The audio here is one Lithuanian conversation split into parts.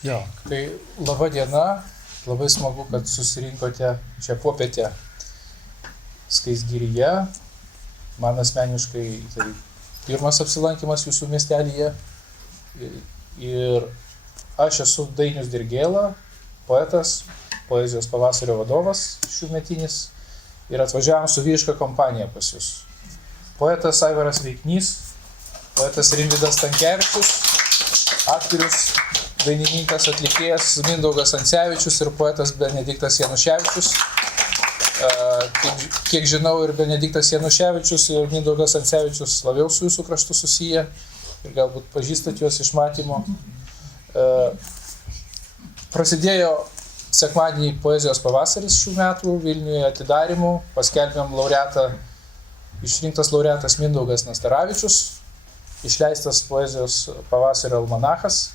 Jo, tai laba diena, labai smagu, kad susirinkote čia popietę Skaisgiryje. Man asmeniškai tai pirmas apsilankimas jūsų miestelyje. Ir aš esu Dainius Dirgėla, poetas, poezijos pavasario vadovas šiųmetinis ir atvažiavom su vyriška kompanija pas jūs. Poetas Aivaras Veiknys, poetas Rimvydas Stankevičius, aktorius, dainininkas, atlikėjas Mindaugas Ancevičius ir poetas Benediktas Januševičius. Kiek žinau, ir Benediktas Januševičius ir Mindaugas Ancevičius labiau su jūsų kraštu susiję ir galbūt pažįstat juos iš matymo. Prasidėjo sekmadienį poezijos pavasaris šių metų Vilniuje atidarymu. Paskelbėm išrinktas laureatas Mindaugas Nastaravičius, išleistas poezijos pavasario almanachas,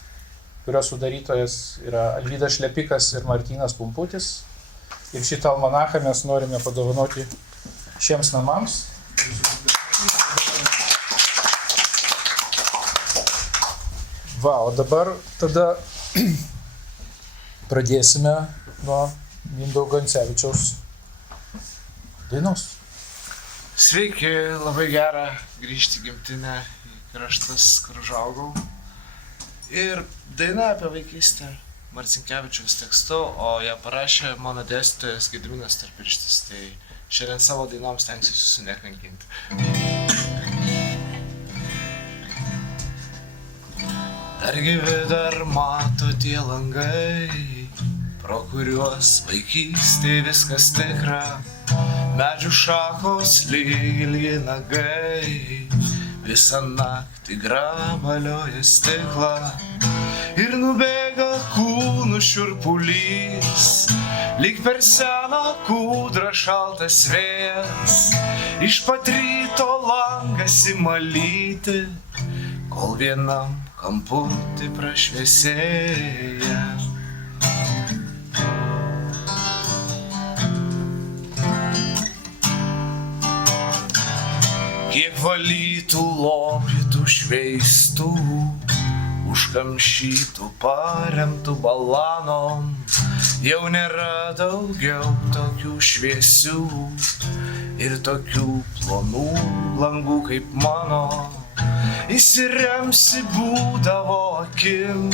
kurio sudarytojas yra Alvydas Šlepikas ir Martynas Pumputis. Ir šitą almanachą mes norime padovanoti šiems namams. Va, o dabar tada pradėsime nuo Mindaugo Ancevičiaus dainos. Sveiki, labai gera grįžti į gimtinę, į kraštus, kur užaugau. Ir daina apie vaikystę Marcinkevičiaus tekstu, o ją parašė mano dėstytojas Gediminas Storpirštis. Tai šiandien savo dainom stengsiuosi jūsų nekankinti. Dar gyvi, dar mato tie langai, pro kuriuos vaikystėj viskas tikra. Medžių šakos lyg ilgi nagai, visą naktį grabalioja stiklą. Ir nubėga kūnų šiurpulys, lyg per seną kūdrą šaltas vėjas. Iš pat ryto langas ima lyti, kol vienam kamputį prašviesėja. Kiek valytų, lopytų, šveistų, užkamšytų, paremtų balanom, jau nėra daugiau tokių šviesių ir tokių plonų langų kaip mano. Įsiremsi būdavo akim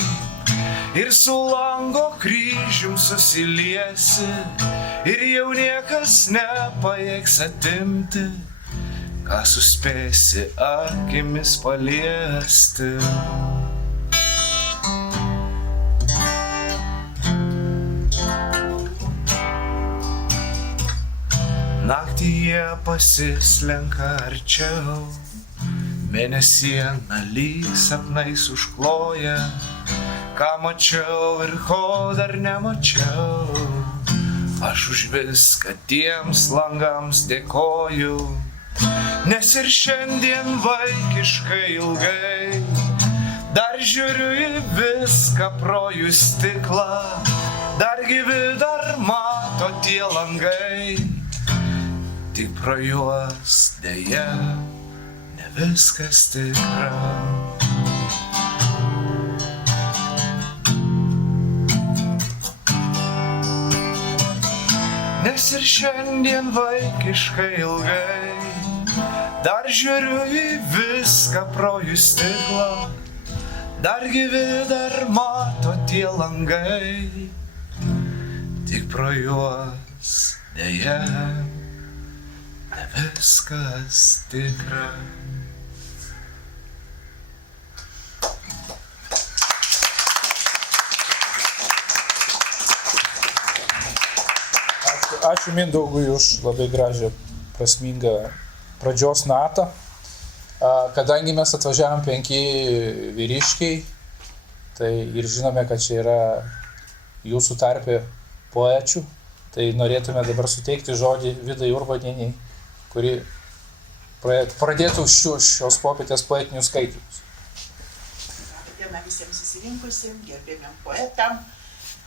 ir su lango kryžium susiliesi, ir jau niekas nepajėgs atimti, ką suspėsi akimis paliesti. Naktį jie pasislenka arčiau, mėnesiena lyg sapnais užkloja. Ką mačiau ir ko dar nemačiau, aš už viską tiems langams dėkoju. Nes ir šiandien vaikiškai ilgai dar žiūriu į viską pro jų stiklą. Dar gyvi, dar mato tie langai, tik pro juos deja ne viskas tikra. Nes ir šiandien vaikiškai ilgai dar žiūriu į viską pro jų stiklą. Dar gyvi, dar mato tie langai, tik pro juos deja ne viskas tikra. Ačiū Mindaugui už labai gražią, prasmingą pradžios natą. Kadangi mes atvažiavom 5 vyriškiai, tai ir žinome, kad čia yra jūsų tarpe poečių, tai norėtume dabar suteikti žodį Vidai Urbanienei, kuri pradėtų šios popietės poetinius skaitymus. Diena visiems susirinkusiems, gerbėmiam poetam.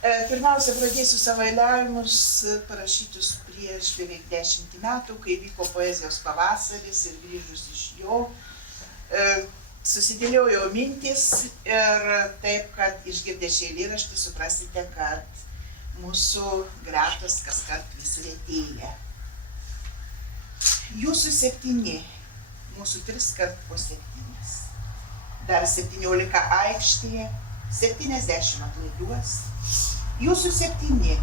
Pirmiausia, pradėsiu savo eiliavimus parašytus prieš beveik 10 metų, kai vyko poezijos pavasaris ir grįžus iš jo. susidėliojau mintis ir taip, kad išgirdę šį eilėraštį suprasite, kad mūsų gretos kaskart vis retėja. Jūsų 7, mūsų 3 kart po 7. Dar 17 aikštėje, 70 atlaiduos. Jūsų 7,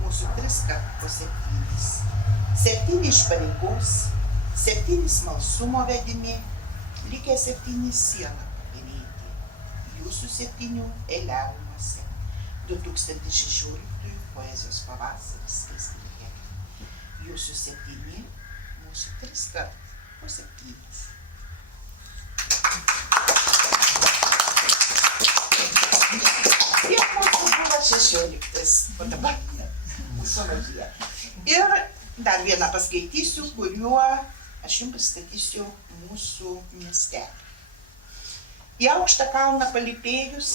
mūsų 3 kart po 7. 7 iš pareigos, 7 smalsumo vedimi, likę 7 sieną paminėti. Jūsų 7 eiliavimuose. 2016 poezijos pavasaris Kristijoje. Jūsų 7, mūsų 3 kart po 7. Ir mūsų buvo 16, o dabar mūsų mažyje. Ir dar vieną paskaitysiu, kuriuo aš jums pristatysiu mūsų miestelį. Į aukštą kalną palypėjus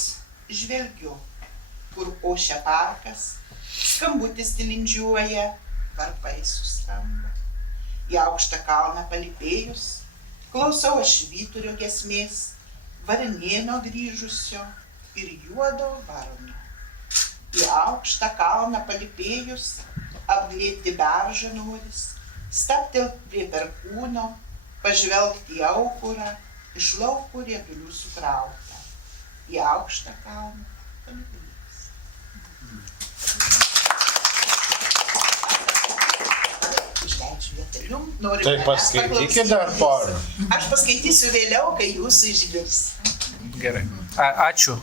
žvelgiu, kur ošia parkas, skambutis tilindžiuoja, varpai suskamba. Į aukštą kalną palypėjus klausau aš vyturio giesmės, varnėno grįžusio ir juodo varno. Į aukštą kalną palypėjus apglėbti beržą noris, stabtelt prie perkūno, pažvelgti į aukurą, iš lauko riedulių sukrautą. Į aukštą kalną palypėjus. Išleidžiu vietą jums, noriu Tai paskaitykit dar porą. Aš paskaitysiu vėliau, kai jūsų išgirs. Gerai. Ačiū.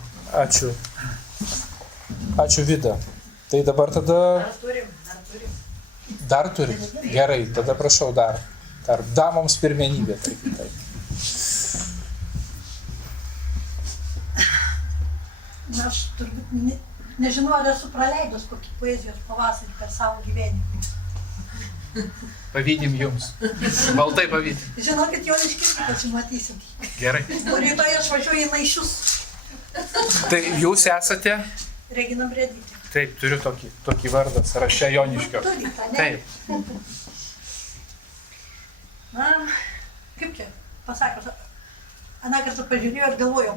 Ačiū, Vida. Tai dabar tada... Dar turim? Gerai, tada prašau dar. Damoms pirmenybė. Taip. Na, aš turbūt nežinau, ar esu praleidus kokį poezijos pavasarį per savo gyvenimą. Pavydim jums. Baltai pavydim. Žinokit, jau iškirti pasimatysim. Gerai. O rytoj aš važiuoju į Maišius. Tai jūs esate? Regina Bredytė. Taip, turiu tokį vardą, sąraše Joniškio. Turite, ne? Taip. Na, kaip čia pasakius, aną kartą pažiūrėjau ir galvojau,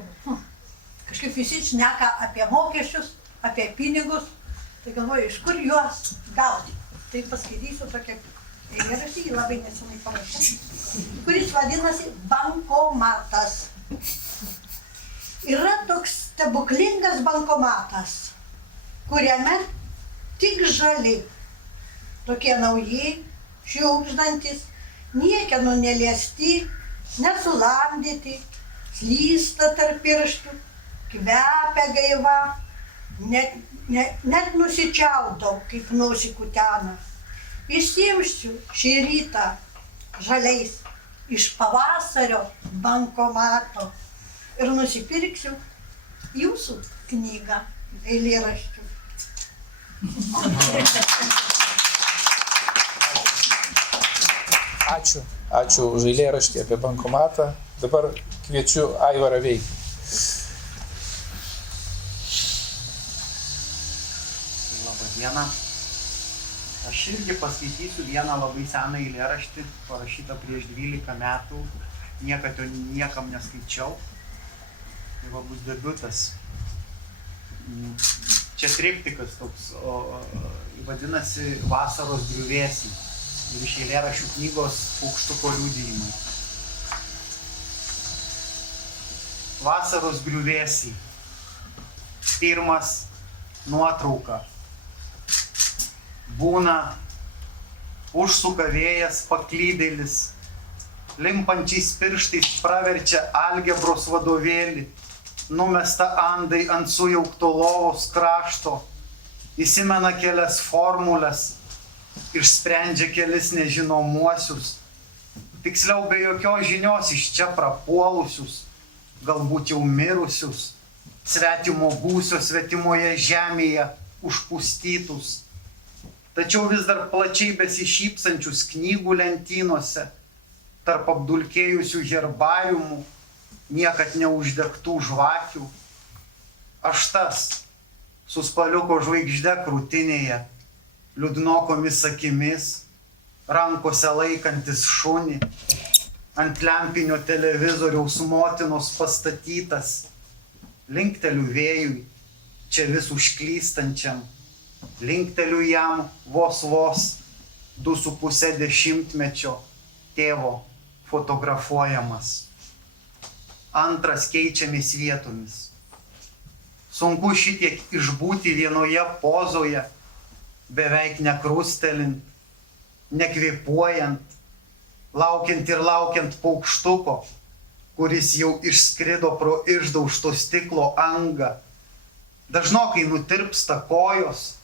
kažkaip visi šneka apie mokesčius, apie pinigus, tai galvoju, iš kur juos gauti. Tai paskaitysiu tokią eilėraštį, jį labai nesenai parašiau, kuris vadinasi Bankomatas. Yra toks stebuklingas bankomatas, kuriame tik žali, tokie nauji, šiugždantis, niekieno neliesti, nesulamdyti, slysta tarp pirštų, kvepia gaiva, net nusičiaudau, kaip nosį kutena. Išsiimsiu šį rytą žaliais iš pavasario bankomato ir nusipirksiu jūsų knygą eilėraščių. Ačiū už eilėraštį apie bankomatą. Dabar kviečiu Aivarą veikti. Labą dieną. Aš irgi paskaitysiu vieną labai seną eilėraštį, parašytą prieš 12 metų. Niekad jo niekam neskaičiau. Tai va bus debiutas. Čia triptikas toks, vadinasi Vasaros griuvėsiai. Ir iš eilėraščių knygos Paukštuko liudijimai. Vasaros griuvėsiai. Pirmas nuotrauka. Būna užsuka vėjas paklydėlis, limpančiais pirštais praverčia algebros vadovėlį, numesta andai ant sujaukto lovos krašto, įsimena kelias formulės, išsprendžia kelis nežinomuosius, tiksliau be jokios žinios iš čia prapuolusius, galbūt jau mirusius, svetimo gūsio svetimoje žemėje užpustytus. Tačiau vis dar plačiai besišypsančius knygų lentynose, tarp apdulkėjusių herbariumų, niekad neuždegtų žvakių. Aš tas, su spaliuko žvaigžde krūtinėje, liūdnokomis akimis, rankose laikantis šunį, ant lempinio televizoriaus motinos pastatytas, linkteliu vėjui, čia vis užklystančiam, linkteliu jam vos 2,5 dešimtmečio tėvo fotografuojamas. Antras keičiamės vietomis. Sunku šitiek išbūti vienoje pozoje, beveik nekrustelint, nekvėpuojant, laukiant ir laukiant paukštuko, kuris jau išskrido pro išdaužto stiklo angą. Dažnokai nutirpsta kojos,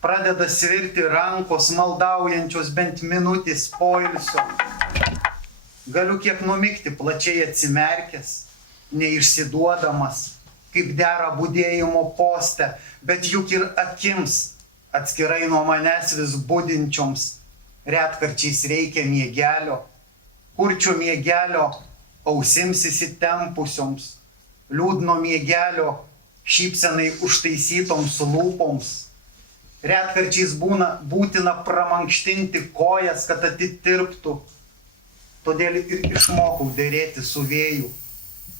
pradeda svirti rankos, maldaujančios bent minutės poilsio. Galiu kiek numigti plačiai atsimerkęs, neišsiduodamas, kaip dera budėjimo poste, bet juk ir akims, atskirai nuo manęs vis budinčioms, retkarčiais reikia miegelio, kurčio miegelio, ausims įsitempusioms, liūdno miegelio, šypsenai užtaisytoms lūpoms. Retkarčiais būtina pramankštinti kojas, kad atitirptų. Todėl ir išmokau dėrėti su vėju.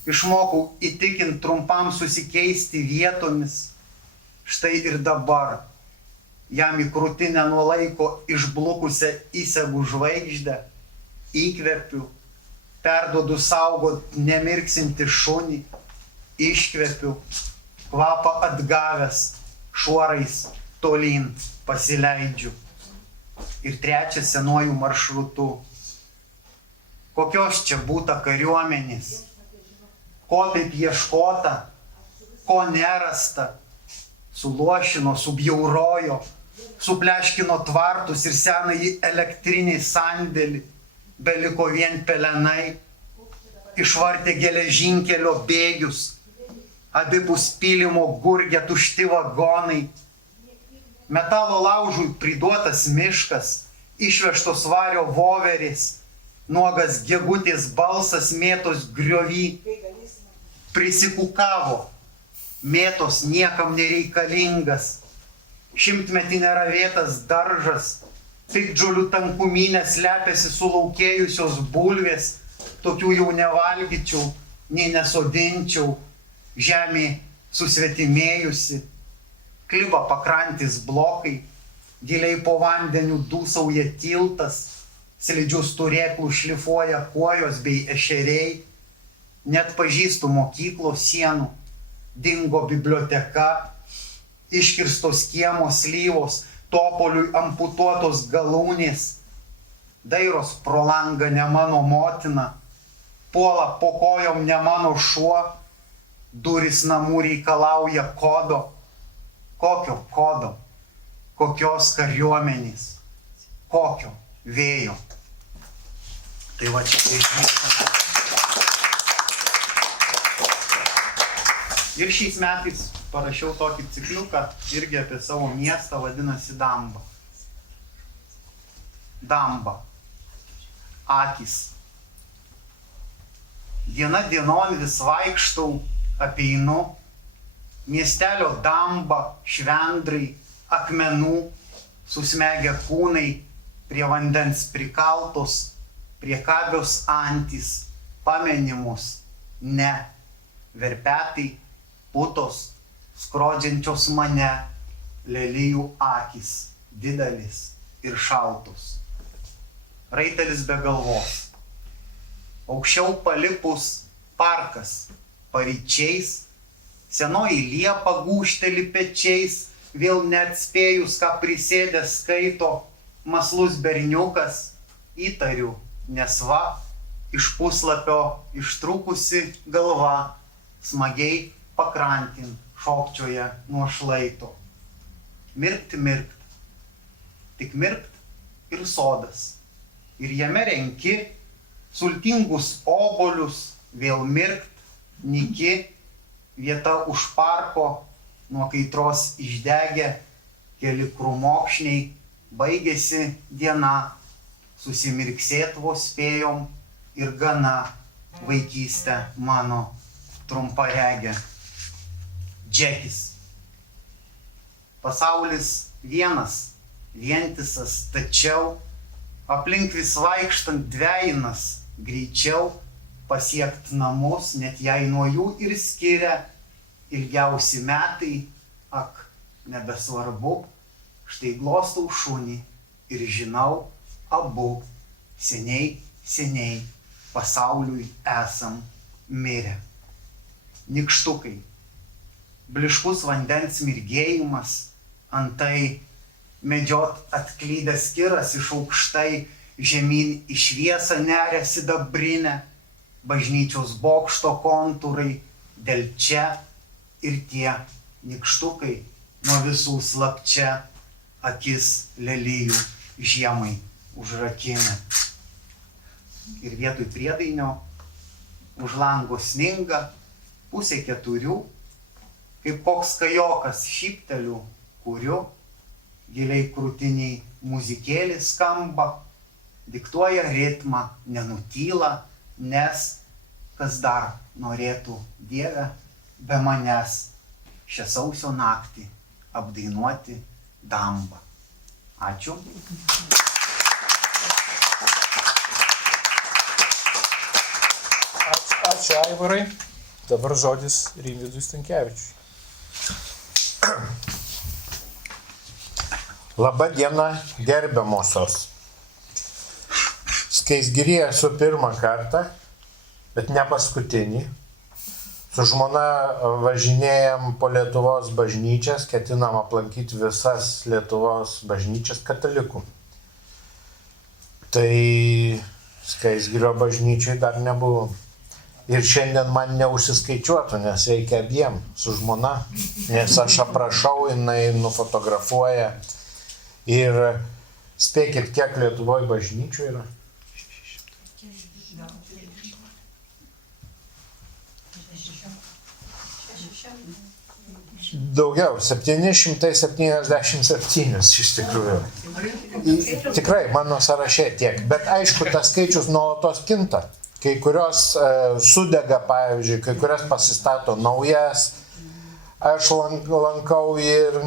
Išmokau įtikinti trumpam susikeisti vietomis. Štai ir dabar jam į krūtinę nuo laiko išblukusią įsegu žvaigždę, įkvepiu, perduodu saugot nemirksinti šunį, iškvepiu, kvapą atgavęs, šuorais tolyn pasileidžiu. Ir trečias senuoju maršrutu. Kokios čia būta kariuomenės, ko taip ieškota, ko nerasta, suluošino, subjaurojo, supleškino tvartus ir senąjį elektrinį sandėlį, beliko vien pelenai, išvartė geležinkelio bėgius, abipus pylimo gurgė tušti vagonai, metalo laužui priduotas miškas, išvežtos vario voverės, nuogas gegutės balsas mėtos griovy, prisikukavo, mėtos niekam nereikalingas, šimtmetį neravėtas daržas, piktžolių tankumynė slepiasi sulaukėjusios bulvės, tokių jau nevalgyčiau, nei nesodinčiau, žemė susvetimėjusi, kliba pakrantės blokai, giliai po vandeniu dūsauja tiltas, slidžius turėklų šlifuoja kuojos bei ešeriai, net pažįstų mokyklos sienų, dingo biblioteka, iškirstos kiemo slyvos, topoliui amputuotos galūnės, dairos pro langą ne mano motina, puola po kojom ne mano šuo, durys namų reikalauja kodo. Kokio kodo? Kokios kariuomenės? Kokio vėjo? Tai va čia išvykstame. Ir šiais metais parašiau tokį cikliuką irgi apie savo miestą, vadinasi Damba. Damba. Akys. Diena dienon vis vaikštau, apeinu, miestelio damba, švendrai, akmenų, susmegę kūnai, prie vandens prikaltos, priekabios antys, pamenimus, ne, verpetai, putos, skrodžiančios mane, lelijų akys, didelis ir šaltus. Raitelis be galvos. Aukščiau palipus parkas, paryčiais, senoji liepa gūžteli pečiais, vėl neatspėjus, ką prisėdęs skaito maslus berniukas, įtariu, nes va, iš puslapio ištrūkusi galva, smagiai pakrantin šokčioja nuo šlaito. Mirkt, mirkt, tik mirkt ir sodas, ir jame renki sultingus obolius, vėl mirkt, nyki, vieta už parko, nuo kaitros išdegė, keli krūmokšniai, baigėsi diena, susimirksėt vos spėjom ir gana, vaikystė mano trumparegė. Džekis. Pasaulis vienas, vientisas, tačiau aplink vis vaikštant dvejinas, greičiau pasiekt namus, net jei nuo jų ir skiria ilgiausi metai, ak, nebesvarbu, štai glostau šunį ir žinau, abu seniai, seniai pasauliui esam mirę. Nykštukai, bliškus vandens mirgėjimas, antai medžiot atklydęs kiras iš aukštai žemyn į šviesą neria sidabrinę, bažnyčios bokšto kontūrai, dėl čia ir tie nykštukai nuo visų slapčia akis lelijų žiemai užrakinę. Ir vietoj priedainio už lango sninga, 3:30, kaip koks kajokas šypteliu, kuriu, giliai krūtiniai muzikėlė skamba, diktuoja ritmą, nenutyla, nes kas dar norėtų Dieve be manęs šią sausio naktį apdainuoti dambą. Ačiū. Ačiū Aivarai. Dabar žodis Rimvydui Stankevičiui. Labą dieną, gerbiamosios. Skaisgiryje esu pirmą kartą, bet ne paskutinį. Su žmona važinėjam po Lietuvos bažnyčias, ketinam aplankyti visas Lietuvos bažnyčias katalikų. Tai Skaisgirio bažnyčiai dar nebuvo. Ir šiandien man neužsiskaičiuotų, nes reikia abiem su žmona, nes aš aprašau, jinai nufotografuoja. Ir spėkit, kiek Lietuvoje bažnyčių yra? Daugiau, 777 iš tikrųjų. Tikrai, mano sąraše tiek. Bet aišku, tas skaičius nuolatos kinta. Kai kurios sudega, pavyzdžiui, kai kurios pasistato naujas. Aš lankau ir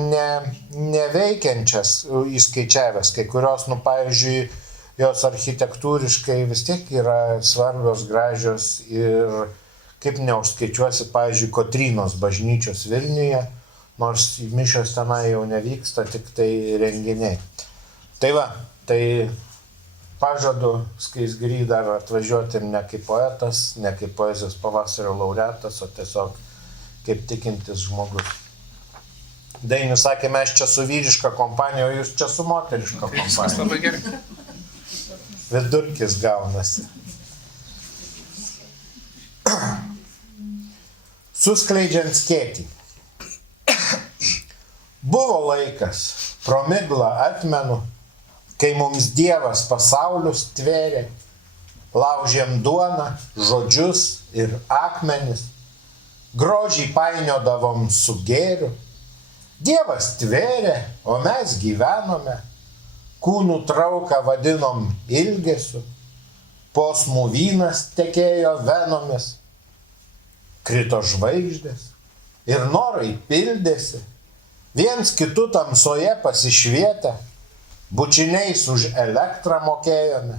neveikiančias įskaičiavęs. Kai kurios, pavyzdžiui, jos architektūriškai vis tiek yra svarbios, gražios ir kaip neužskaičiuosi, pavyzdžiui, Kotrynos bažnyčios Vilniuje, nors mišios tenai jau nevyksta, tik tai renginiai. Tai va, tai pažadu Skaisgiry dar atvažiuoti ne kaip poetas, ne kaip poezijos pavasario laureatas, o tiesiog kaip tikintis žmogus. Dainius sakė, mes čia su vyriška kompanija, o jūs čia su moteriška kompanija. Viskas labai gerai. Vidurkis gaunasi. Suskleidžiant skėtį. Buvo laikas, pro miglą atmenu, kai mums Dievas pasaulius tvėrė, laužėm duoną, žodžius ir akmenis, grožiai painiodavom su gėriu. Dievas tvėrė, o mes gyvenome, kūnų trauką vadinom ilgesiu, posmų vynas tekėjo venomis, krito žvaigždės ir norai pildėsi, viens kitų tamsoje pasišvietę, bučiniais už elektrą mokėjome,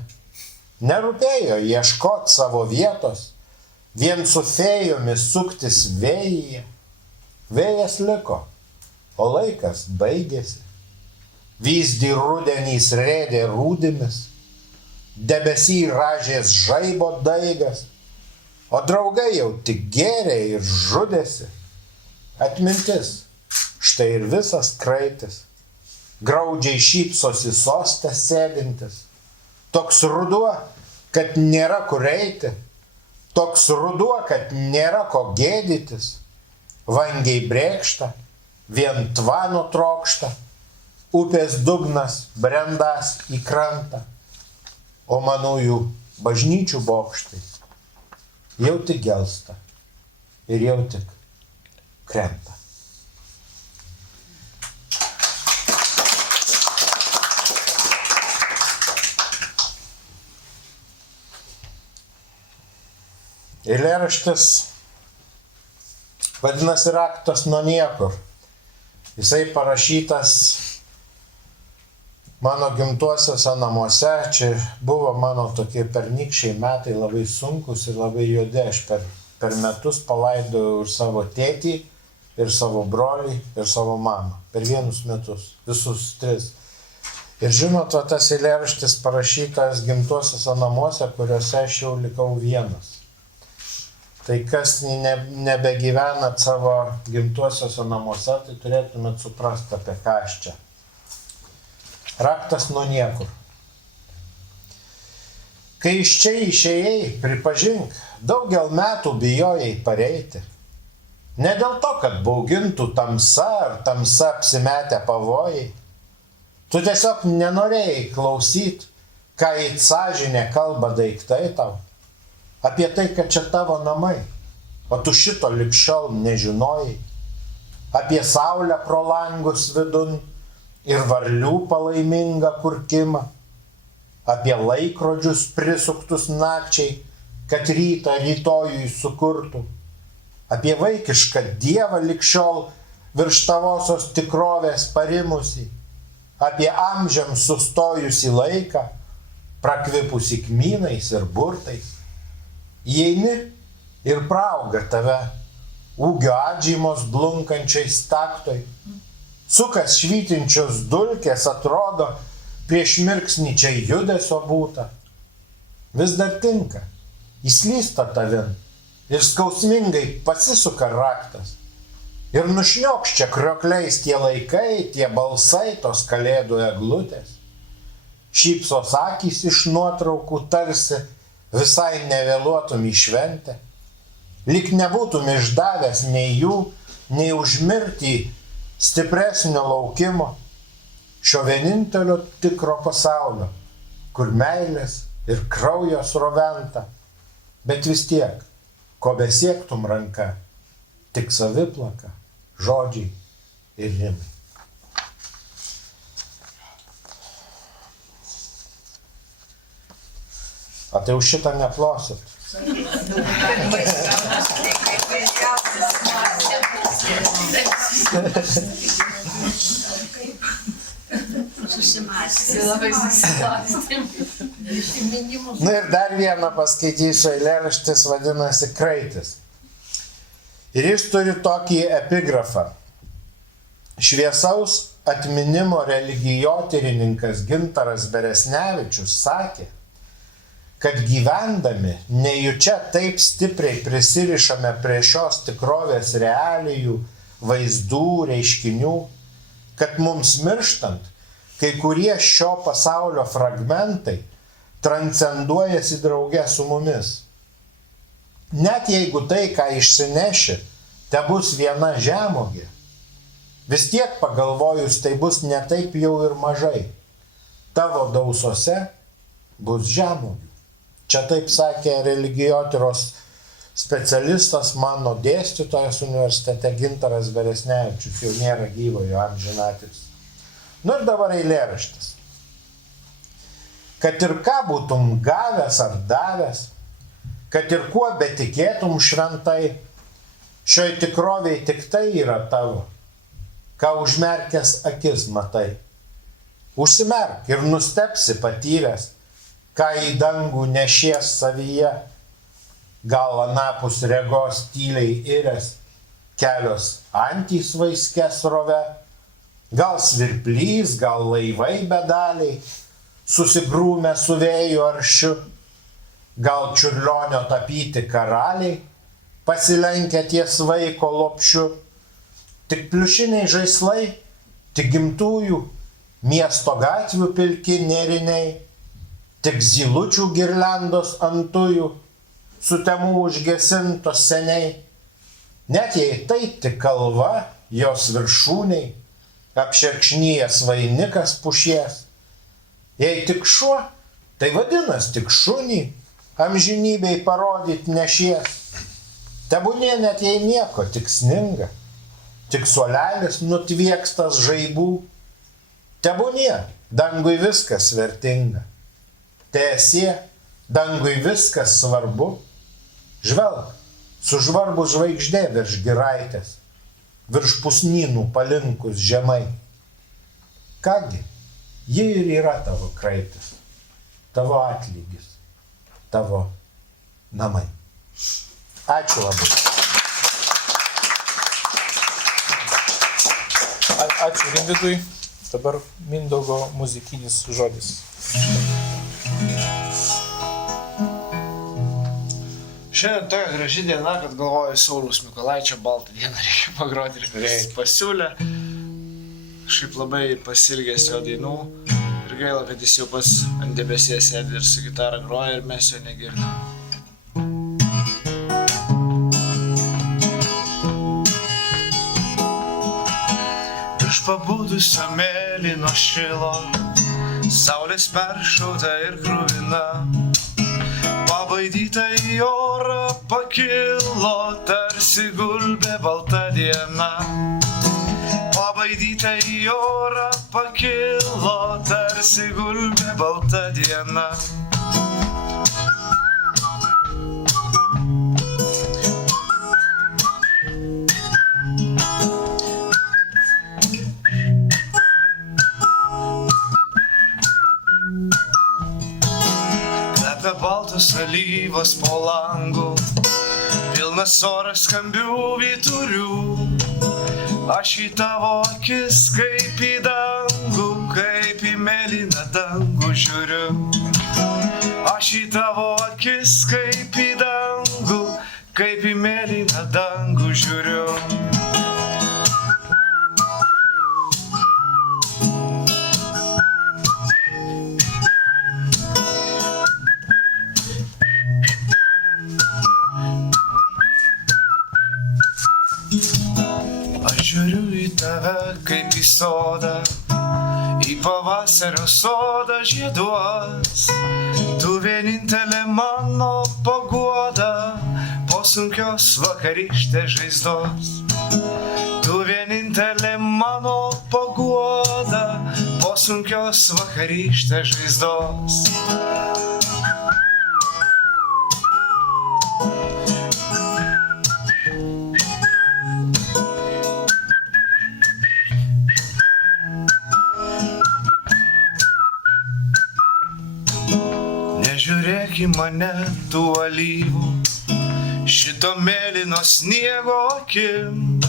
nerūpėjo ieškot savo vietos, vien su fėjomis suktis vėjyje. Vėjas liko, o laikas baigėsi. Vyzdį rudenys rėdė rūdimis, debesy ražės žaibo daigas, o draugai jau tik gėrė ir žudėsi. Atmintis, štai ir visas kraitis, graudžiai šypsosi soste sėdintis, toks ruduo, kad nėra kur eiti, toks ruduo, kad nėra ko gėdytis, vangiai brėkšta, vien tvano trokšta, upės dugnas brendas į krantą, o manųjų bažnyčių bokštai jau tik gelsta ir jau tik krenta. Eilėraštis vadinasi Raktas nuo niekur. Jisai parašytas mano gimtuosiuose namuose, čia buvo mano tokie pernykščiai metai labai sunkus ir labai juodi. Aš per metus palaidojau ir savo tėtį, ir savo brolį, ir savo mamą. Per vienus metus, visus 3. Ir žinot, tas eilėraštis parašytas gimtuosiuose namuose, kuriuose aš jau likau vienas. Tai kas nebegyvenat savo gimtuosiuose namuose, tai turėtumėt suprasti, apie ką aš čia. Raktas nuo niekur. Kai iš čia išėjai, pripažink, daugel metų bijojai pareiti. Ne dėl to, kad baugintų tamsa ar tamsa apsimetę pavojai. Tu tiesiog nenorėjai klausyti, ką į sąžinę kalba daiktai tau. Apie tai, kad čia tavo namai, o tu šito likščiol nežinojai. Apie saulę pro langus vidun ir varlių palaimingą kurkimą. Apie laikrodžius prisuktus nakčiai, kad rytą rytojui sukurtų. Apie vaikišką dievą likščiol virš tavosios tikrovės parimusi. Apie amžiams sustojusį laiką, prakvipusį kmynais ir burtais. Įeini ir prauga tave ūgio atžymos blunkančiais taktoj. Sukas švytinčios dulkės atrodo prieš mirksnį čia judesio būta. Vis dar tinka, įslysta tavin ir skausmingai pasisuka raktas. Ir nušniokščia kriokliais tie laikai, tie balsai, tos kalėdų eglutės. Šypsos akys iš nuotraukų tarsi visai nevėluotum į šventę. Lyg nebūtum išdavęs nei jų, nei užmirti stipresnio laukimo. Šio vienintelio tikro pasaulio, kur meilės ir kraujo sroventa. Bet vis tiek, ko besiektum ranka, tik saviplaka, žodžiai ir rimai. A tai už šitą neplosit. Na ir dar vieną paskaitysiu, eilėraštis vadinasi Kraitis. Ir jis turi tokį epigrafą. Šviesaus atminimo religijotyrininkas Gintaras Beresnevičius sakė, kad gyvendami nejučia taip stipriai prisirišame prie šios tikrovės realijų, vaizdų, reiškinių, kad mums mirštant, kai kurie šio pasaulio fragmentai transcenduojasi drauge su mumis. Net jeigu tai, ką išsineši, te bus viena žemogė, vis tiek pagalvojus, tai bus ne taip jau ir mažai. Tavo dausose bus žemogių. Čia taip sakė religijotyros specialistas, mano dėstytojas universitete Gintaras Beresnevičius, jau nėra gyvojo amžinatilsį. Nu ir dabar eilėraštis. Kad ir ką būtum gavęs ar davęs, kad ir kuo betikėtum šventai, šioj tikroviai tik tai yra tavo, ką užmerkęs akis matai. Užsimerk ir nustepsi patyręs, ką į dangų nešies savyje, gal anapus regos tyliai irės, kelios antys vaiskes rove, gal svirplys, gal laivai bedaliai, susigrūmę su vėju aršiu, gal Čiurlionio tapyti karaliai, pasilenkę ties vaiko lopšiu, tik pliušiniai žaislai, tik gimtųjų, miesto gatvių pilki nėriniai, tik zylučių girliandos antųjų, sutemų užgesintos seniai. Net jei tai tik kalva, jos viršūniai, apšerkšnyjas vainikas pušies. Jei tik šuo, tai vadinas tik šunį, amžinybei parodyt nešies. Tebūnie net jei nieko, tik sninga, tik suolelis nutviekstas žaibų. Tebūnie, dangui viskas vertinga. Teesie, dangui viskas svarbu. Žvelk, sužvarbu žvaigždė virš giraitės, virš pusnynų palinkus žemai. Kągi, ji ir yra tavo kraitis, tavo atlygis, tavo namai. Ačiū labai. Ačiū Rimvydui. Dabar Mindaugo muzikinis žodis. Šiandien tokia graži diena, kad galvoju Sauliaus Mykolaičio baltą dieną reikia pagroti ir jis pasiūlė. Šiaip labai pasilgęs jo dainų ir gaila, kad jis jau pas ant debesies sėdi ir su gitara groja ir mes jo negirdim. Iš pabudusio mėlyno šilo, saulės peršauta ir kruvina, pabaidyta į orą pakilo, tarsi gulbė balta diena. Pabaidyta į orą pakilo, tarsi gulbė balta diena. Kvepia baltos alyvos po langu, pilnas oras skambių vyturių. Aš į tavo akis kaip į dangų, kaip į mėlyną dangų žiūriu. Aš į tavo akis kaip į dangų, kaip į mėlyną dangų žiūriu. Aš žiūriu į tave kaip į sodą, į pavasario sodą žieduos. Tu vienintelė mano paguoda po sunkios vakarykštės žaizdos. Tu vienintelė mano paguoda po sunkios vakarykštės žaizdos. Nežiūrėk į mane tų alyvų, šito mėlyno sniego akim.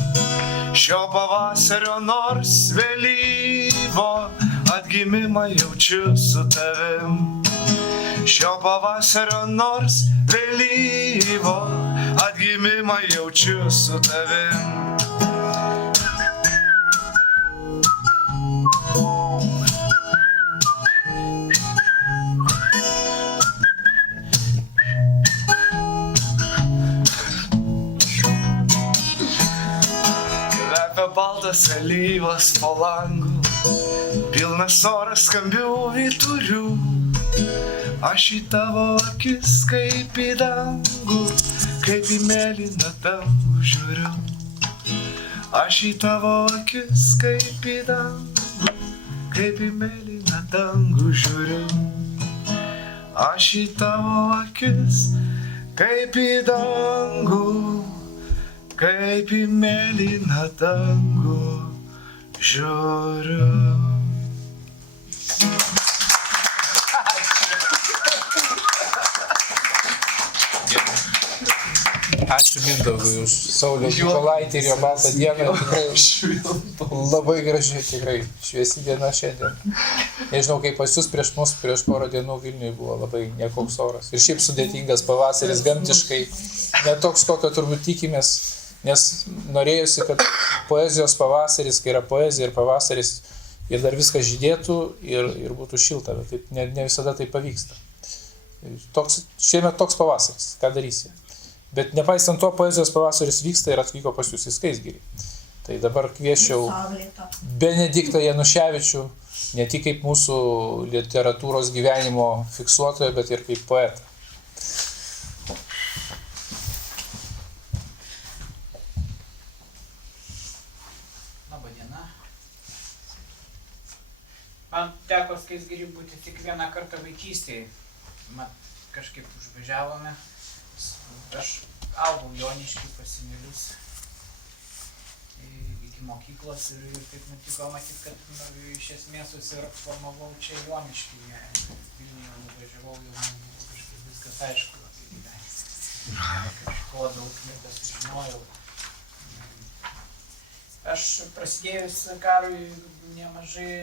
Šio pavasario nors vėlyvo atgimimą jaučiu su tavim. Šio pavasario nors vėlyvo atgimimą jaučiu su tavim. Baltas alyvas po langu, pilnas oras skambių vyturių. Aš į tavo akis kaip į dangų, kaip į mėlyną dangų žiūriu. Aš į tavo akis kaip į dangų, kaip į mėlyną dangų žiūriu. Aš į tavo akis kaip į dangų, kaip į mėlyną dangų žiūriu. Ačiū Mindaugui už Sauliaus Mykolaitį ir jo baltą dieną. Tikrai labai graži, tikrai šviesi diena šiandien. Nežinau, kaip pas jūs prieš porą dienų Vilniuje buvo labai nekoks oras. Ir šiaip sudėtingas pavasaris gamtiškai, netoks, kokio turbūt tikimės. Nes norėjusi, kad poezijos pavasaris, kai yra poezija ir pavasaris, ir dar viskas žydėtų ir būtų šilta, bet taip, ne visada tai pavyksta. Šiemet toks pavasaris, ką darysi. Bet nepaisant to, poezijos pavasaris vyksta ir atvyko pas jūs į Skaistgirį. Tai dabar kviečiau Benediktą Januševičių, ne tik kaip mūsų literatūros gyvenimo fiksuotoją, bet ir kaip poetą. Man teko Skaistgiry būti tik vieną kartą vaikystėje. Man kažkaip užvažiavome. Aš augau Jonišky pas senelius iki mokyklos ir taip nutiko matyt, kad iš esmės susiformavau čia Joniškyje. Vilniuje nuvažiavau, jau man kažkaip viskas aišku apie gyvenimą. Kažko daug nebesužinojau. Aš prasidėjus karui nemažai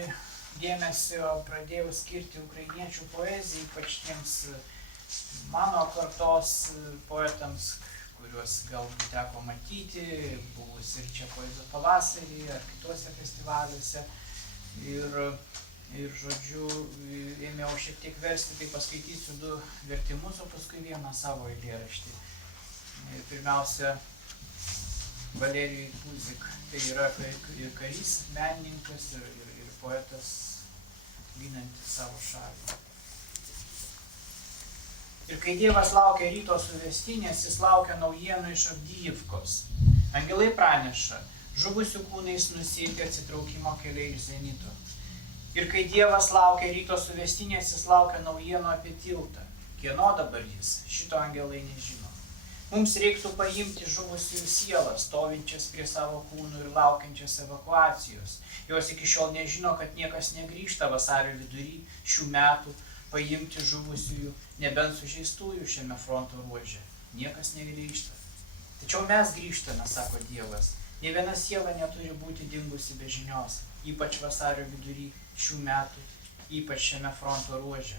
dėmesio pradėjau skirti ukrainiečių poezijai, ypač tiems mano kartos poetams, kuriuos galbūt teko matyti, buvus ir čia poezijos pavasarį ar kituose festivaliuose. Ir žodžiu, ėmiau šiek tiek versti, tai paskaitysiu 2 vertimus, o paskui vieną savo eilėraštį. Pirmiausia, Valerijui Puzik, tai yra ir karys, menininkas ir poetas ginantis savo šalį. Ir kai Dievas laukia ryto suvestinės, jis laukia naujienų iš Avdijivkos. Angelai praneša, žuvusių kūnais nusėti atsitraukimo keliai iš zenito. Ir kai Dievas laukia ryto suvestinės, jis laukia naujienų apie tiltą. Kieno dabar jis? Šito angelai nežino. Mums reiktų paimti žuvusiųjų sielas, stovinčias prie savo kūnų ir laukiančias evakuacijos. Jos iki šiol nežino, kad niekas negrįžta vasario vidury šių metų, paimti žuvusiųjų, nebent sužeistųjų šiame fronto ruože. Niekas negrįžta. Tačiau mes grįžtame, sako Dievas. Nė viena siela neturi būti dingusi be žinios, ypač vasario vidury šių metų, ypač šiame fronto ruože.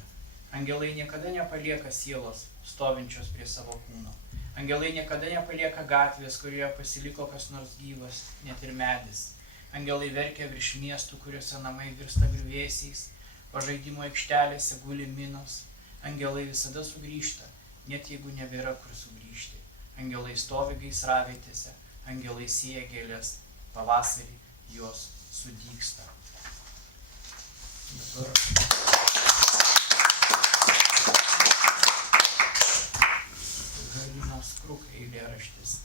Angelai niekada nepalieka sielos, stovinčios prie savo kūno. Angelai niekada nepalieka gatvės, kurioje pasiliko kas nors gyvas, net ir medis. Angelai verkia virš miestų, kuriuose namai virsta griuvėsiais, o žaidimo aikštelėse guli minos. Angelai visada sugrįžta, net jeigu nebėra kur sugrįžti. Angelai stovi gaisravietėse, angelai sėja gėlės, pavasarį jos sudygsta. Halinos Kruk eilėraštis.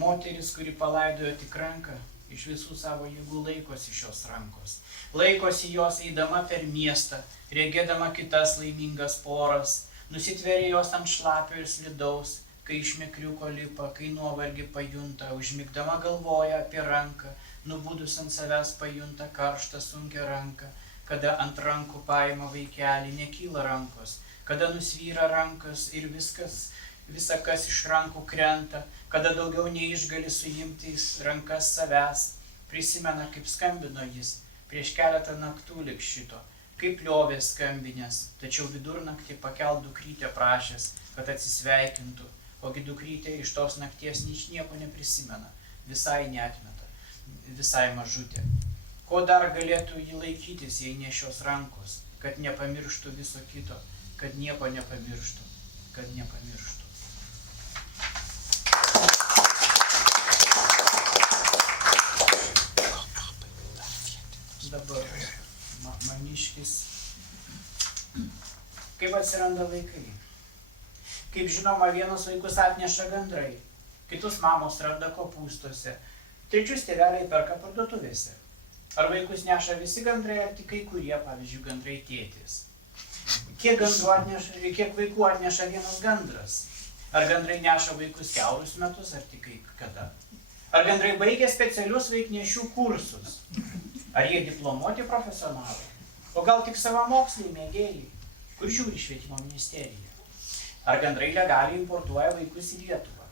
Moteris, kuri palaidojo tik ranką, iš visų savo jėgų laikosi šios rankos. Laikosi jos eidama per miestą, regėdama kitas laimingas poras, nusitveria jos ant šlapio ir slidaus, kai iš mekriuko lipa, kai nuovargį pajunta, užmigdama galvoja apie ranką, nubudus ant savęs pajunta karštą sunkią ranką, kada ant rankų paima vaikelį, nekyla rankos, kada nusvyra rankas ir visa kas iš rankų krenta, kada daugiau neišgali suimti rankas savęs, prisimena, kaip skambino jis, prieš keletą naktų lig šito, kaip liovė skambinės, tačiau vidurnaktį pakelt dukrytę prašęs, kad atsisveikintų, ogi dukrytė iš tos nakties nieko neprisimena, visai neatmeta, visai mažutė. Ko dar galėtų jį laikytis, jei ne šios rankos, kad nepamirštų viso kito, kad nieko nepamirštų, kad nepamirštų. Dabar Maniškis. Kaip atsiranda vaikai? Kaip žinoma, vienus vaikus atneša gandrai, kitus mamos randa kopūstuose, trečius tėveliai perka parduotuvėse. Ar vaikus neša visi gandrai, ar tik kai kurie, pavyzdžiui, gandrai tėtis? Kiek vaikų atneša vienas gandras? Ar gandrai neša vaikus kiaurus metus, ar tik kai kada? Ar gandrai baigia specialius vaiknešių kursus? Ar jie diplomuoti profesionalai? O gal tik savamoksliai mėgėjai, kur žiūri švietimo ministerija? Ar gandrai legaliai importuoja vaikus į Lietuvą?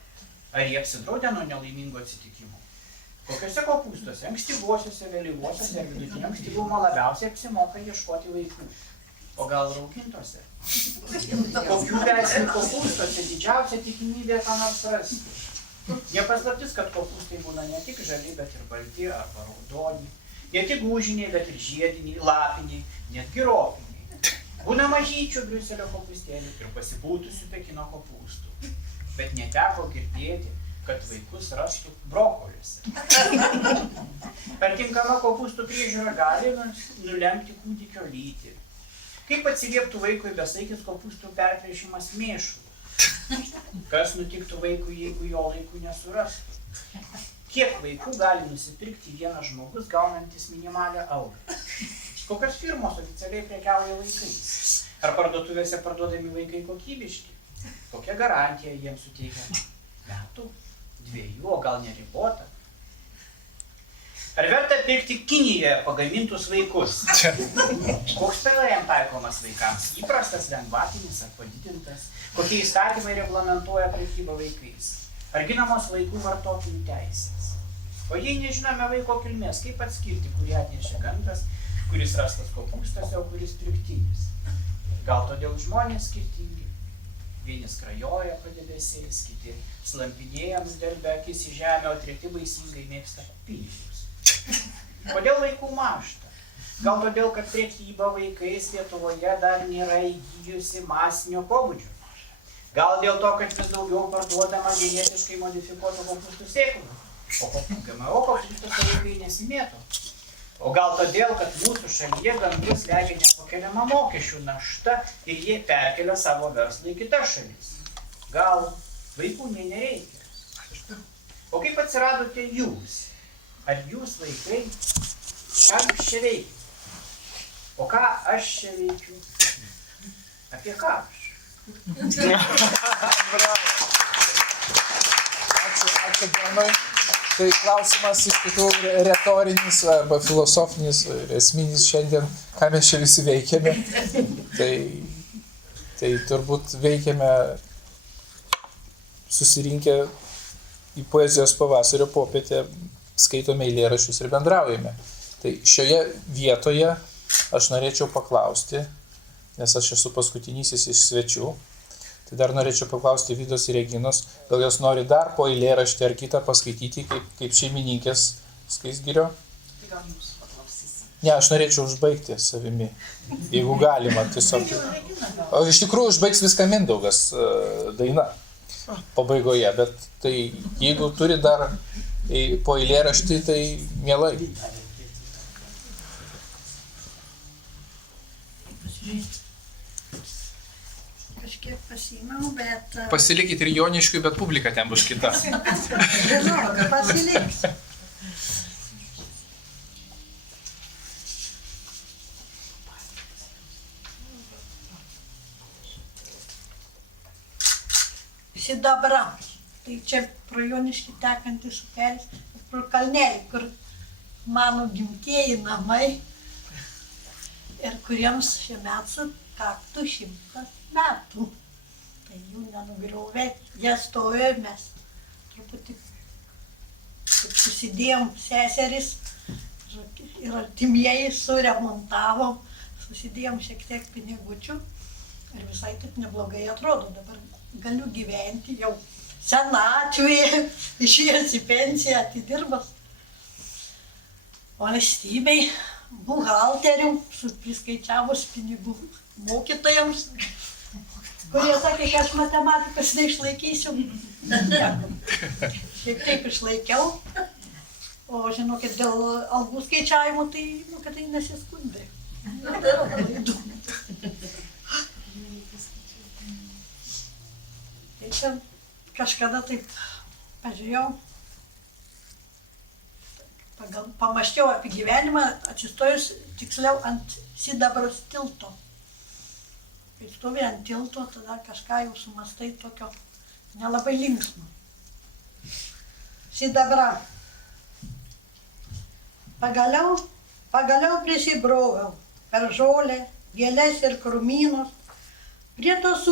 Ar jie apsidraudė nuo nelaimingų atsitikimų? Kokiuose kopūstuose, ankstyvuosiuose, vėlyvuosiuose ir vidutinio ankstyvumo labiausiai apsimoka ieškoti vaikų? O gal raugintuose? Kokių veislių kopūstuose didžiausia tikimybė ką nors rasti? Nepaslaptis, kad kopūstai būna ne tik žali, bet ir balti arba raudoni. Ne tik gūžiniai, bet ir žiediniai, lapiniai, netgi ropiniai. Būna mažyčių Briuselio kopūstėlių ir pasipūtusių Pekino kopūstų. Bet neteko girdėti, kad vaikus rastų brokoliuose. Ar tinkama kopūstų priežiūra gali nulemti kūdikio lytį? Kaip atsilieptų vaikui besaikis kopūstų perplėšimas mėšlu? Kas nutiktų vaikui, jeigu jo laiku nesurastų? Kiek vaikų gali nusipirkti vienas žmogus gaunantis minimalią algą? Kokios firmos oficialiai prekiauja vaikais? Ar parduotuvėse parduodami vaikai kokybiški? Kokia garantija jiems suteikiama? Metų? 2, o gal neribota? Ar verta pirkti Kinijoje pagamintus vaikus? Koks PVM taikomas vaikams? Įprastas, lengvatinis ar padidintas? Kokie įstatymai reglamentuoja prekybą vaikais? Ar ginamos vaikų vartotojų teisės? O jei nežinome vaiko kilmės, kaip atskirti, kurį atnešė gandras, kuris rastas kopūstuose, o kuris pirktinis? Gal todėl žmonės skirtingi? Vieni skrajoja padebesiais, kiti slampinėja, nudelbia akis į žemę, o treti baisingai mėgsta pinigus. Kodėl vaikų mąžta? Gal todėl, kad prekyba vaikais Lietuvoje dar nėra įgyjusi masinio pobūdžio? Gal dėl to, kad vis daugiau parduodama genetiškai modifikuotų kopūstų sėklų, o GMO kopūstuose vaikai nesimėto? O gal todėl, kad mūsų šalyje gandrus leidžia nepakeliama mokesčių našta ir jie perkelia savo verslą į kitas šalis? Gal vaikų nereikia? O kaip atsiradote jūs? Ar jūs vaikai? Ką jūs čia veikia? O ką aš čia veikiu? Apie ką aš? Ačiū Benui. Tai klausimas iš tikrųjų retorinis arba filosofinis ir esminis šiandien, ką mes čia visi veikiame. Tai turbūt veikiame susirinkę į poezijos pavasario popietę, skaitome eilėraščius ir bendraujame. Tai šioje vietoje aš norėčiau paklausti, nes aš esu paskutinysis iš svečių, tai dar norėčiau paklausti Vidos ir Reginos, gal jos nori dar po eilėraštį ar kitą paskaityti kaip šeimininkės Skaisgirio? Tai gal jūs paklausysim. Ne, aš norėčiau užbaigti savimi, jeigu galima tiesiog. O iš tikrųjų užbaigs viską Mindaugas daina pabaigoje, bet tai jeigu turi dar po eilėraštį, tai mielai. Kažkiek pasiėmiau, bet... Pasilikit ir Joniškiui, bet publika ten bus kita. Žinau, pasiliks. Sidabra. Tai čia pro Joniškį tekantis upelis, pro kalnelį, kur mano gimtieji namai ir kuriems šiemet sukaktų 100 metų. Tai jų nenugriovė, jie stojo ir mes truputį susidėjom seseris ir artimieji suremontavom, susidėjom šiek tiek pinigučių ir visai taip neblogai atrodo. Dabar galiu gyventi jau senatvėje, išėjęs į pensiją, atidirbęs valstybei, buhalterių, priskaičiavus pinigų mokytojams, kurie sakė, kad aš matematikos neišlaikysiu. Šiaip taip išlaikiau, o žinokit, dėl algų skaičiavimo, tai tai nesiskundė. Tai čia kažkada taip pažiūrėjau, pamąsčiau apie gyvenimą, atsistojus tiksliau ant Sidabros tilto. Kai stovi ant tilto, tada kažką jau sumastai tokio nelabai linksmo. Sidabra. Pagaliau prisibroviau per žolę, gėles ir krūmynus, prie tos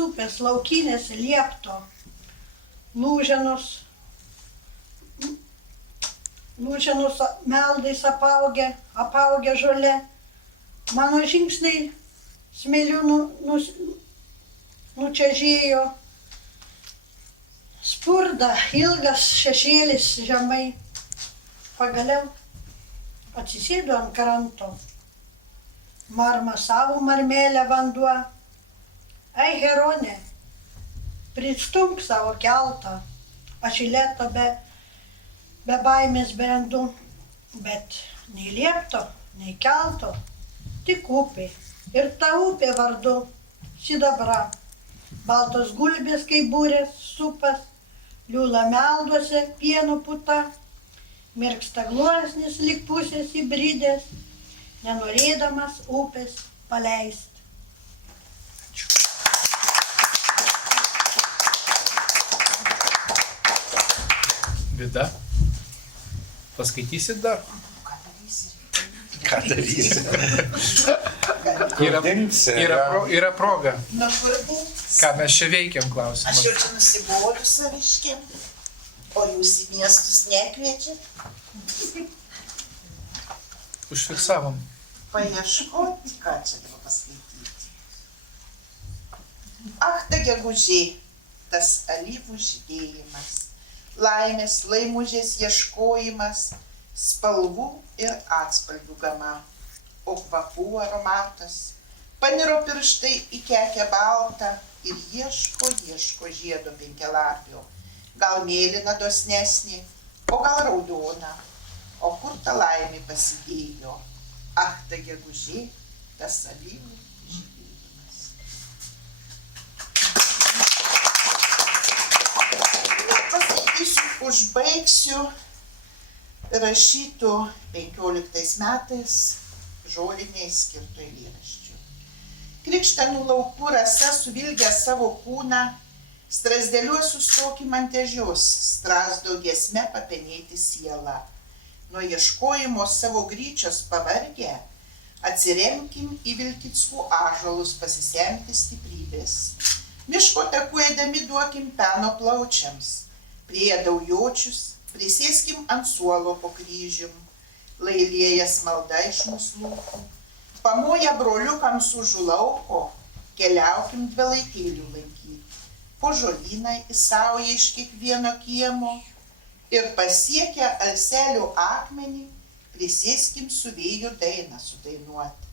upės laukinės liepto, lūženos meldais apaugę žolė, mano žingsniai smėliu nučiažėjo, spurda ilgas šešėlis žemai, pagaliau atsisėdu ant kranto, marma savo marmėlę vanduo, ai Herone, pristumk savo keltą, aš į lėtą be baimės brendu, bet nei liepto, nei kelto, tik upė. Ir ta upė vardu Sidabra. Baltos gulbės kaip būrės supas, liūla melduose pieno puta, mirksta gluosnis lyg pusės įbridęs, nenorėdamas upės paleist. Vida. Paskaitysit dar? Ką darysi? Ką darysi? Yra proga. Nu kur dings? Ką mes čia veikiam, Aš klausimas. jau čia nusibodu saviškiam, o jūs į miestus nekviečiat Užfiksavom. paieškoti, ką čia dabar paskaityti. Ach, ta gegužė, tas alyvų žydėjimas, laimės, laimužės ieškojimas, spalvų ir atspalvių gama, o kvapų aromatas. Paniro pirštai į kekę baltą ir ieško žiedo penkialapio. Gal mėlyna dosnesnė, o gal raudona, o kur ta laimė pasidėjo. Ach, ta gegužė, tas alyvų žydėjimas. Pasakysiu, užbaigsiu rašytų 15 metais žoliniai skirtų eilėraščių. Krikštanų laukų rasa suvilgė savo kūną, strazdeliuosius šokį mantežius, strazdo giesme papenėti sielą. Nuo ieškojimo savo gryčios pavargę, atsiremkim į Vilkickų ąžuolus pasisemti stiprybės. Miško takų eidami duokim peno plaučiams, prie daujočius prisėskim ant suolo po kryžium, lailėjas malda iš mūsų lūpų. Pamoja broliukams už lauko, keliaukim dvelaitėlių lankyti. Po žolyną į saują iš kiekvieno kiemo ir pasiekę Alselio akmenį, prisėskim su vėjo dainą sudainuoti.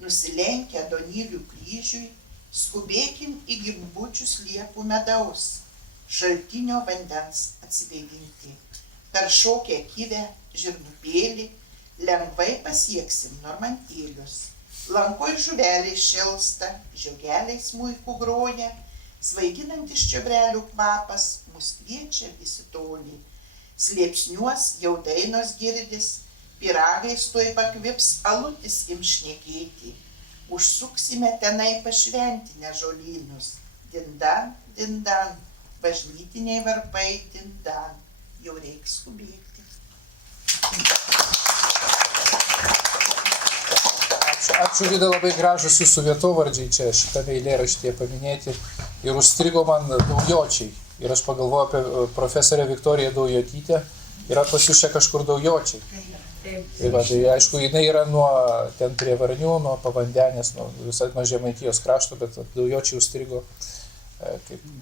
Nusilenkę Donilių kryžiui, skubėkim į gimbučius liepų medaus, šaltinio vandens atsivėdinti. Per šokę kyvę žirnupėlį lengvai pasieksim normantėlius. Lankoj žuveliai šilsta, žiogeliai smuikų groja, svaiginantis čiobrelių kvapas mus kviečia visi toli. Slėpsniuos jau dainos girdis, pyragais tuoj pakvips alutis im šnekėti. Užsuksime tenai pašventinę žolynus. Dindan, dindan, bažnytiniai varpai dindan. Jau reiks skubėti. Ačiū, Vida, labai gražus jūsų vietovardžiai čia šitame eilėraštyje paminėti. Ir užstrigo man daujočiai. Ir aš pagalvoju apie profesorę Viktoriją Daujotytę. Yra pas jūs čia kažkur daujočiai. Tai aišku, jinai yra nuo ten prie Varnių, nuo Pavandenės, nuo Žemaitijos krašto, bet daujočiai užstrigo.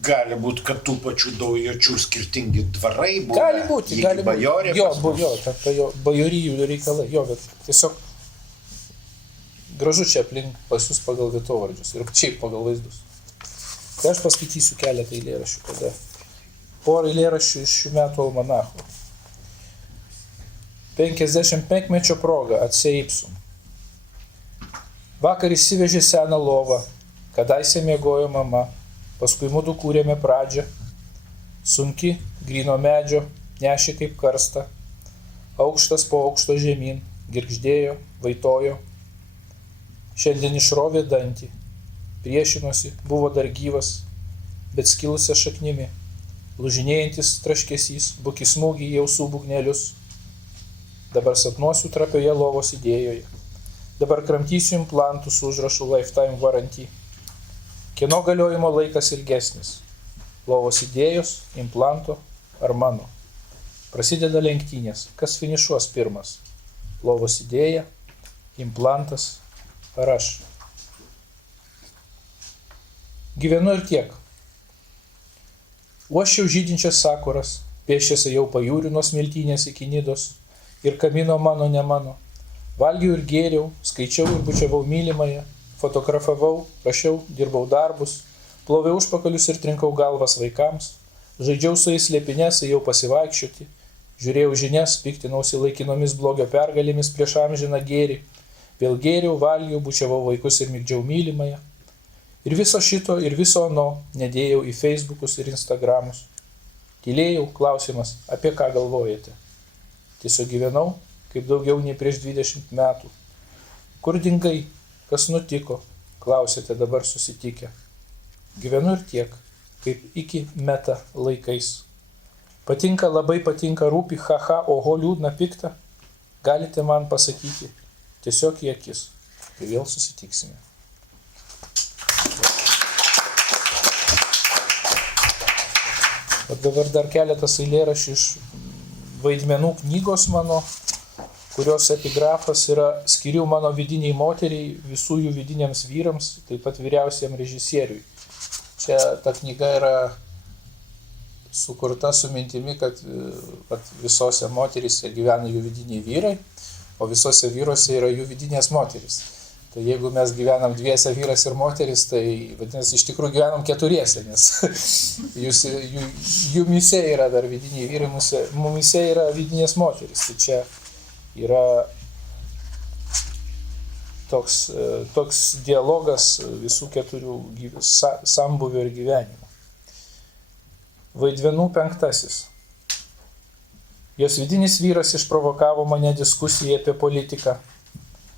Gali būti, kad tų pačių daujočių skirtingi dvarai buvo. Gali būti. Jo, bajorijų reikalai. Jo, bet tiesiog gražu čia aplink pas jūs pagal vietovardžius ir šiaip pagal vaizdus. Tai aš paskaitysiu keletą eilėraščių tada. Porą eilėraščių iš šių metų almanacho. 55-mečio proga atsieipsum. Vakar įsivežė seną lovą, kadaise miegojo mama, paskui mudu kūrėme pradžią. Sunki, gryno medžio, nešė kaip karsta, aukštas po aukšto žemyn, girgždėjo, vaitojo. Šiandien išrovė dantį, priešinosi, buvo dar gyvas, bet skilusia šaknimi, lūžinėjantis traškesys, buki smūgį į ausų būgnelius. Dabar sapnuosiu trapioje lovos idėjoje, dabar kramtysiu implantus su užrašu Lifetime Warranty. Kieno galiojimo laikas ilgesnis, lovos idėjos, implanto ar mano? Prasideda lenktynės, kas finišuos pirmas, lovos idėja, implantas ar aš. Gyvenu ir tiek. Uoščiau žydinčias sakuras, pėsčiasi jau pajūriu nuo smiltynės iki Nidos ir kamino mano ne mano. Valgiau ir gėriau, skaičiau ir bučiavau mylimąją, fotografavau, rašiau, dirbau darbus, ploviau užpakalius ir trinkau galvas vaikams, žaidžiau su jais slėpinės, ėjau pasivaikščioti, žiūrėjau žinias, piktinausi laikinomis blogio pergalėmis prieš amžiną gėrį, vėl gėriau, valgiau, bučiavau vaikus ir migdžiau mylimąją. Ir viso šito, ir viso ano nedėjau į Facebookus ir Instagramus. Tylėjau, klausimas, apie ką galvojate? Tiesiog gyvenau, kaip daugiau nei prieš 20 metų. Kur dingai, kas nutiko, klausėte dabar susitikę. Gyvenu ir tiek, kaip iki meta laikais. Patinka, labai patinka, rūpi, haha, oho, liūdna, pikta. Galite man pasakyti tiesiog į akis, kai vėl susitiksime. O dabar dar keletas eilėraščių iš vaidmenų knygos mano, kurios epigrafas yra skiriu mano vidiniai moteriai, visų jų vidiniams vyrams, taip pat vyriausiam režisieriui. Čia ta knyga yra sukurta su mintimi, kad visose moteryse gyvena jų vidiniai vyrai, o visose vyruose yra jų vidinės moterys. Tai jeigu mes gyvenam dviese vyras ir moteris, tai vadinasi, iš tikrųjų gyvenam keturiese, nes jumise yra dar vidiniai vyrai, mumise yra vidinės moteris. Tai čia yra toks dialogas visų keturių sambuvio ir gyvenimo. Vaidmenų 5. Jos vidinis vyras išprovokavo mane diskusijai apie politiką.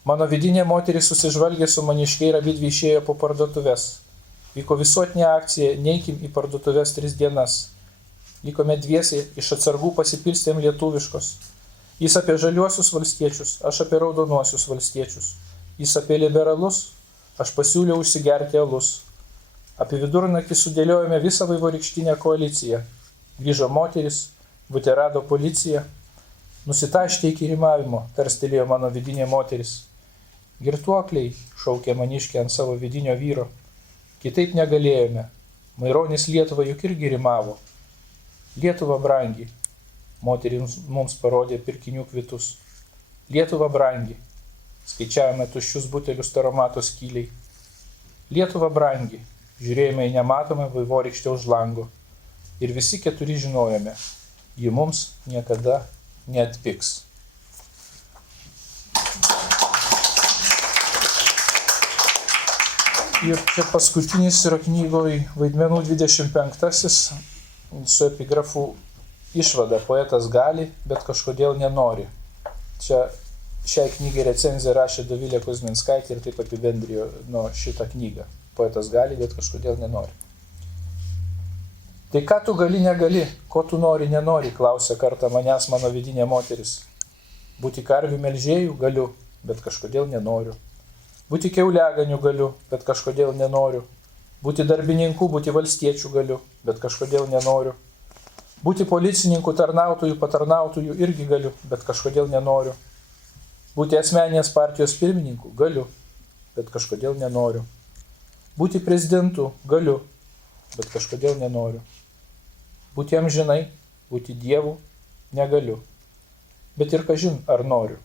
Mano vidinė moteris susižvalgė su maniškiai ir abidvi išėjo po parduotuvės. Vyko visuotinė akcija, neikim į parduotuvės 3 dienas. Likome dviesiai, iš atsargų pasipilstėm lietuviškos. Jis apie žaliuosius valstiečius, aš apie raudonuosius valstiečius. Jis apie liberalus, aš pasiūliau užsigerti alus. Apie vidurnakį sudėliojome visą vaivorykštinę koaliciją. Grįžo moteris, bute rado policija. Nusitaškė iki rimavimo, tarstelėjo mano vidinė moteris. Girtuokliai, šaukė maniškė ant savo vidinio vyro. Kitaip negalėjome. Maironis Lietuvą juk irgi rimavo. Lietuva brangi. Moteris mums parodė pirkinių kvitus. Lietuva brangi. Skaičiavome tuščius butelius taromato skyliai. Lietuva brangi. Žiūrėjome į nematomą vaivorykštę už lango. Ir visi 4 žinojome. Ji mums niekada neatpiks. Ir čia paskutinis yra knygoje vaidmenų 25 su epigrafu išvada. Poetas gali, bet kažkodėl nenori. Čia šiai knygai recenziją rašė Dovilė Kuzminskaitė ir taip apibendrijo šitą knygą. Poetas gali, bet kažkodėl nenori. Tai ką tu gali, negali, ko tu nori, nenori, klausė kartą manęs mano vidinė moteris. Būti karvių melžėjų galiu, bet kažkodėl nenoriu. Būti kiauliaganių galiu, bet kažkodėl nenoriu. Būti darbininku, būti valstiečių galiu, bet kažkodėl nenoriu. Būti policininkų, tarnautojų, patarnautojų irgi galiu, bet kažkodėl nenoriu. Būti asmeninės partijos pirmininku galiu, bet kažkodėl nenoriu. Būti prezidentu galiu, bet kažkodėl nenoriu. Būti amžinai, būti dievu negaliu, bet ir kažin ar noriu.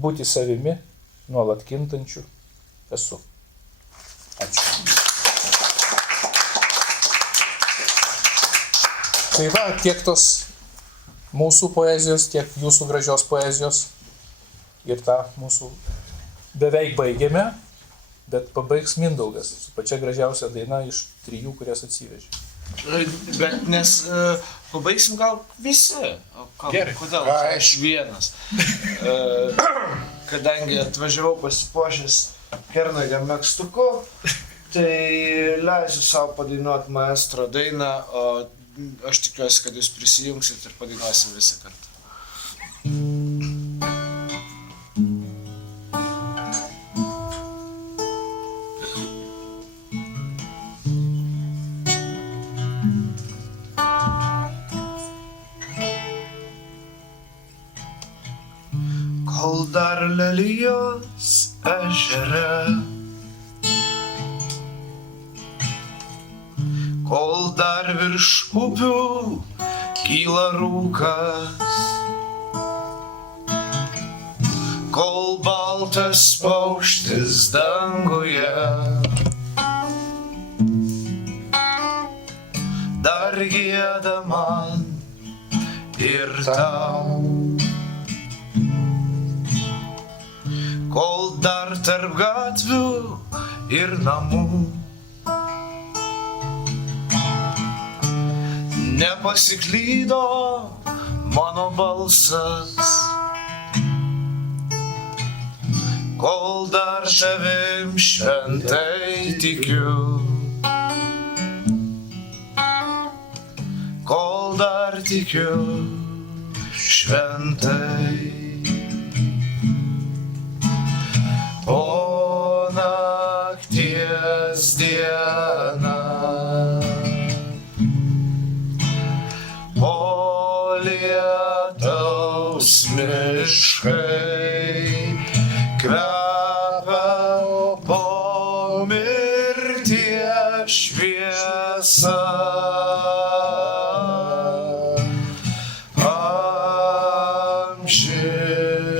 Būti savimi, nuolat kintančiu esu. Ačiū. Tai va, tiek tos mūsų poezijos, tiek jūsų gražios poezijos. Ir tą mūsų beveik baigėme, bet pabaigs Mindaugas su pačia gražiausia daina iš 3, kurias atsivežė. Bet nes pabaigsim gal visi. Gerai. Kodėl? Aš vienas. Kadangi atvažiavau pasipuošęs kernagio megztuku, tai leisiu savo padainuoti maestro dainą, o aš tikiuosi, kad jūs prisijungsit ir padainuosim visi kartu. Kol dar lelijos ežere, kol dar virš upių kyla rūkas, kol baltas paukštis danguje dar gieda man ir tau. Kol dar tarp gatvių ir namų nepasiklydo mano balsas, kol dar tavim šventai tikiu, kol dar tikiu šventai. O nakties diena, po lietaus miškai kvepia, po mirties šviesa.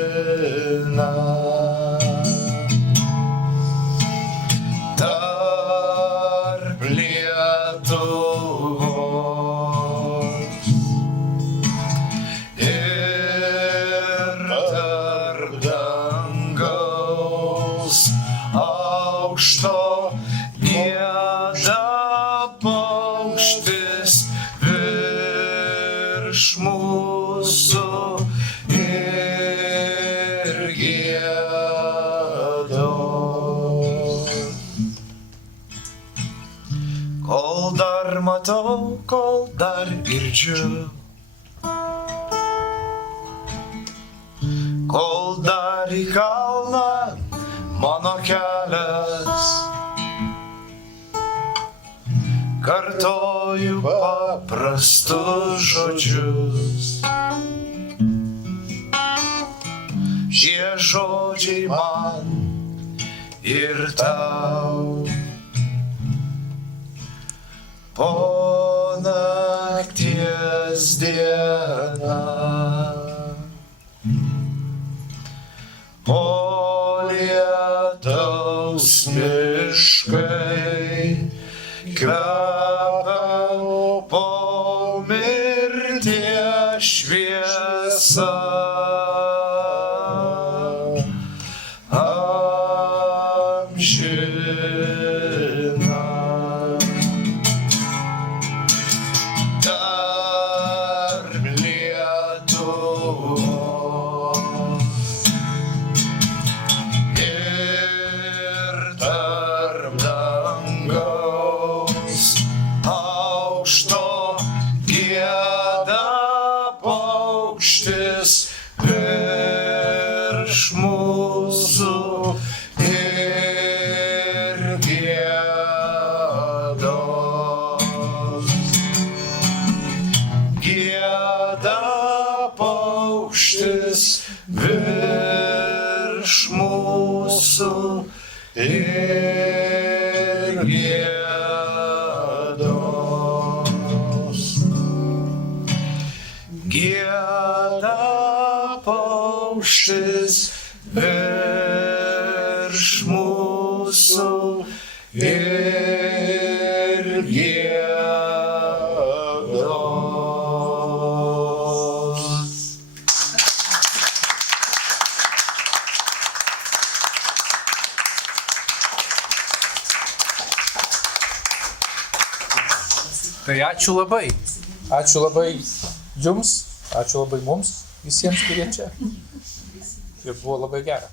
Amžina. Tarp Lietuvos ir tarp dangaus aukšto gieda paukštis virš mūsų ir giedos. Kol dar matau, kol dar girdžiu, kol dar į kalną mano kelias, kartoju paprastus žodžius. Šie žodžiai man ir tau. Po nakties diena, po lietaus miškai kvepia, po mirties šviesa. Amžina. Tarp Lietuvos ir tarp dangaus aukšto gieda paukštis virš mūsų ir giedos. Gieda paukštis virš mūsų ir giedos. Gieda paukštis virš mūsų ir giedos. Tai ačiū labai. Ačiū labai jums, ačiū labai mums, visiems, kurie čia. Ir buvo labai gera.